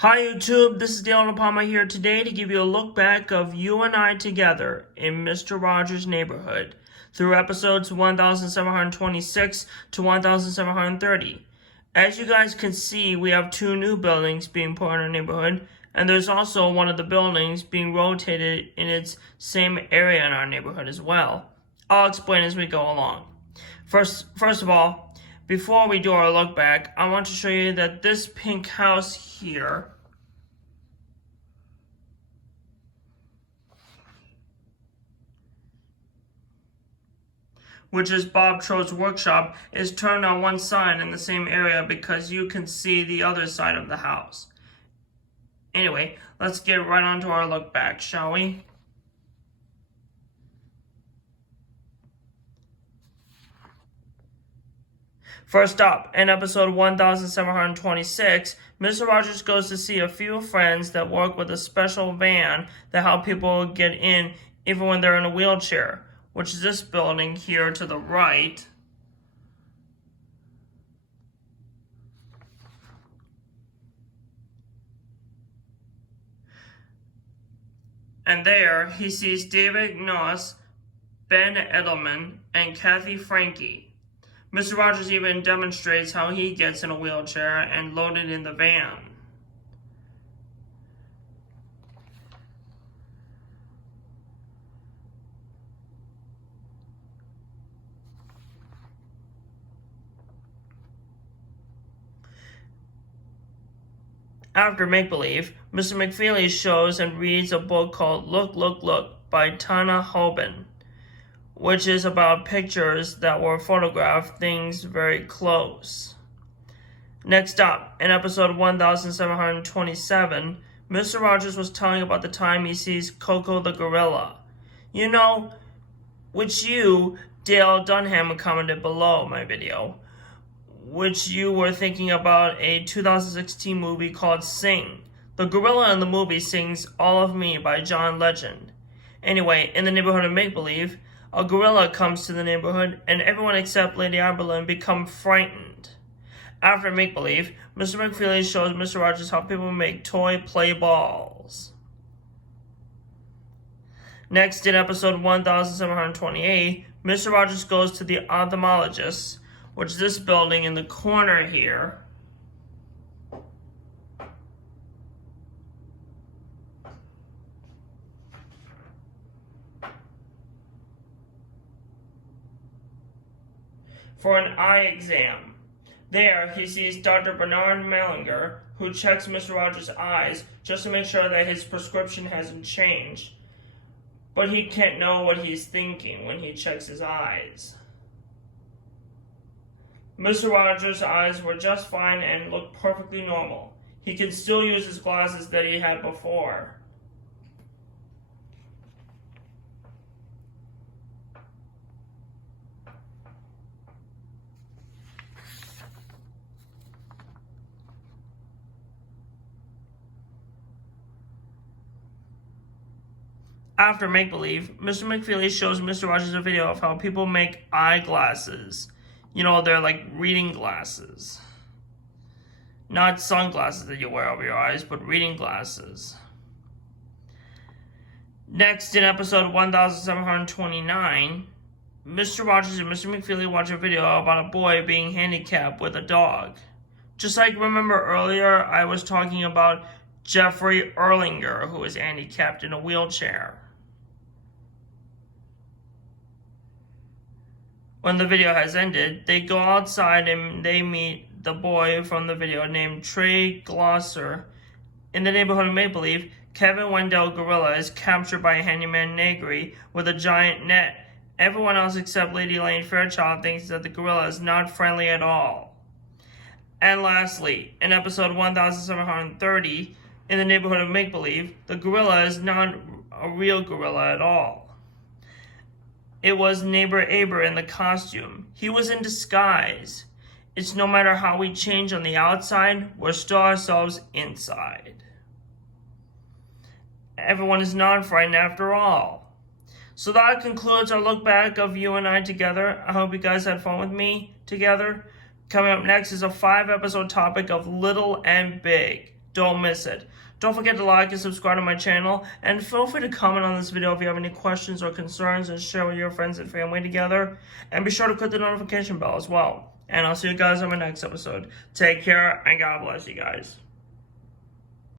Hi YouTube, this is Dale Palma here today to give you a look back of You and I Together in Mr. Rogers' Neighborhood through episodes 1726 to 1730. As you guys can see, we have two new buildings being put in our neighborhood, and there's also one of the buildings being rotated in its same area in our neighborhood as well. I'll explain as we go along. First of all, before we do our look back, I want to show you that this pink house here which is Bob Tro's workshop, is turned on one side in the same area because you can see the other side of the house. Anyway, let's get right on to our look back, shall we? First up, in episode 1726, Mr. Rogers goes to see a few friends that work with a special van that help people get in even when they're in a wheelchair, which is this building here to the right. And there, he sees David Noss, Ben Edelman, and Kathy Frankie. Mr. Rogers even demonstrates how he gets in a wheelchair and loaded in the van. After Make-Believe, Mr. McFeely shows and reads a book called Look, Look, Look by Tana Hoban, which is about pictures that were photographed things very close. Next up, in episode 1727, Mr. Rogers was telling about the time he sees Coco the gorilla. You know, which you, Dale Dunham, commented below my video, which you were thinking about a 2016 movie called Sing. The gorilla in the movie sings All of Me by John Legend. Anyway, in the neighborhood of Make-Believe, a gorilla comes to the neighborhood, and everyone except Lady Aberlin become frightened. After Make-Believe, Mr. McFeely shows Mr. Rogers how people make toy play balls. Next, in episode 1728, Mr. Rogers goes to the ophthalmologist, which is this building in the corner here. For an eye exam. There, he sees Dr. Bernard Mellinger, who checks Mr. Rogers' eyes just to make sure that his prescription hasn't changed. But he can't know what he's thinking when he checks his eyes. Mr. Rogers' eyes were just fine and looked perfectly normal. He can still use his glasses that he had before. After Make-Believe, Mr. McFeely shows Mr. Rogers a video of how people make eyeglasses. You know, they're like reading glasses. Not sunglasses that you wear over your eyes, but reading glasses. Next, in episode 1729, Mr. Rogers and Mr. McFeely watch a video about a boy being handicapped with a dog. Just like remember earlier, I was talking about Jeffrey Erlinger, who is handicapped in a wheelchair. When the video has ended, they go outside and they meet the boy from the video named Trey Glosser. In the neighborhood of Make-Believe, Kevin Wendell Gorilla is captured by Handyman Negri with a giant net. Everyone else except Lady Lane Fairchild thinks that the gorilla is not friendly at all. And lastly, in episode 1730, in the neighborhood of Make-Believe, the gorilla is not a real gorilla at all. It was neighbor Aber in the costume. He was in disguise. It's no matter how we change on the outside, we're still ourselves inside. Everyone is not frightened after all. So that concludes our look back of You and I Together. I hope you guys had fun with me together. Coming up next is a 5-episode topic of Little and Big. Don't miss it. Don't forget to like and subscribe to my channel, and feel free to comment on this video if you have any questions or concerns, and share with your friends and family together. And be sure to click the notification bell as well. And I'll see you guys on my next episode. Take care, and God bless you guys.